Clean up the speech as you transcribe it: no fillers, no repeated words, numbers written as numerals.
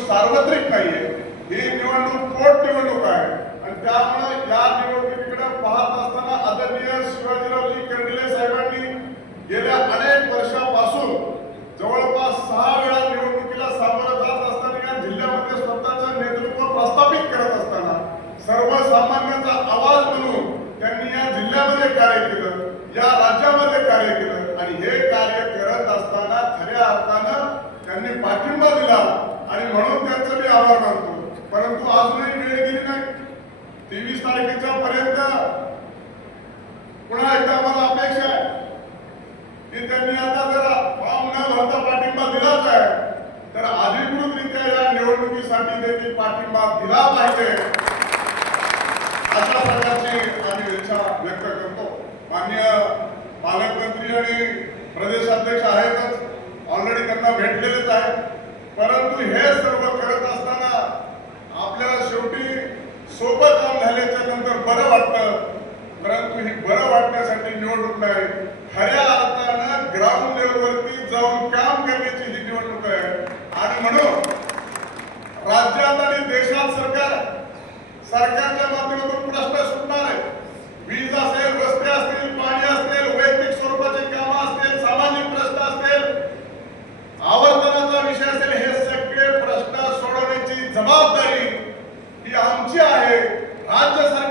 सार्वत्रिक नाहीये, ही निवडणूक पोटनिवडणूक आहे आणि त्यामुळे या निवडणुकीकडे पाहत असताना आदरणीय शिवाजीरावजी कर्डिले साहेबांनी गेल्या अनेक वर्षापासून जवळपास 6 वेळा निवडणुकीला सामोरं जात असताना या जिल्ह्यामध्ये स्वतःचं नेतृत्व प्रस्थापित करत असताना सर्वसामान्यांचा आवाज म्हणून त्यांनी या जिल्ह्यामध्ये कार्य केलं, या राज्यामध्ये कार्य केलं आणि हे कार्य करत असताना खऱ्या अर्थानं त्यांनी पाठिंबा दिला आणि म्हणून त्यांचं मी आभार मानतो. परंतु अजूनही वेळ गेली नाही. 23 तारखेच्या पर्यंत पुन्हा एकदा मला अपेक्षा आहे की त्यांनी आता जरा फॉर्म न भरता पाठिंबा दिलाच आहे तर अधिकृतरित्या या निवडणुकीसाठी देखील पाठिंबा दिला पाहिजे अशा प्रकारची आम्ही इच्छा व्यक्त करतो. माननीय पालकमंत्री आणि प्रदेश अध्यक्ष आहेतच, ऑलरेडी त्यांना भेटलेलेच आहे. परंतु हे सर्व करत असताना आपल्याला शेवटी सोबत काम झाल्याच्या नंतर बरं वाटतं. परंतु ही बरं वाटण्यासाठी निवडणूक नाही, खऱ्या अर्थानं ग्राउंड लेवलवरती जाऊन काम करण्याची ही निवडणूक आहे. आणि म्हणून राज्यात आणि देशात सरकारच्या माध्यमातून प्रश्न सुटणार आहे. वीज असेल, रस्ते असतील, पाणी असेल, वैयक्तिक स्वरूपाचे कामं असतील, सामाजिक प्रश्न असतील, आवर्तनाचा विषय असेल, हे सगळे प्रश्न सोडवण्याची जबाबदारी ही आमची आहे. राज्य सरकार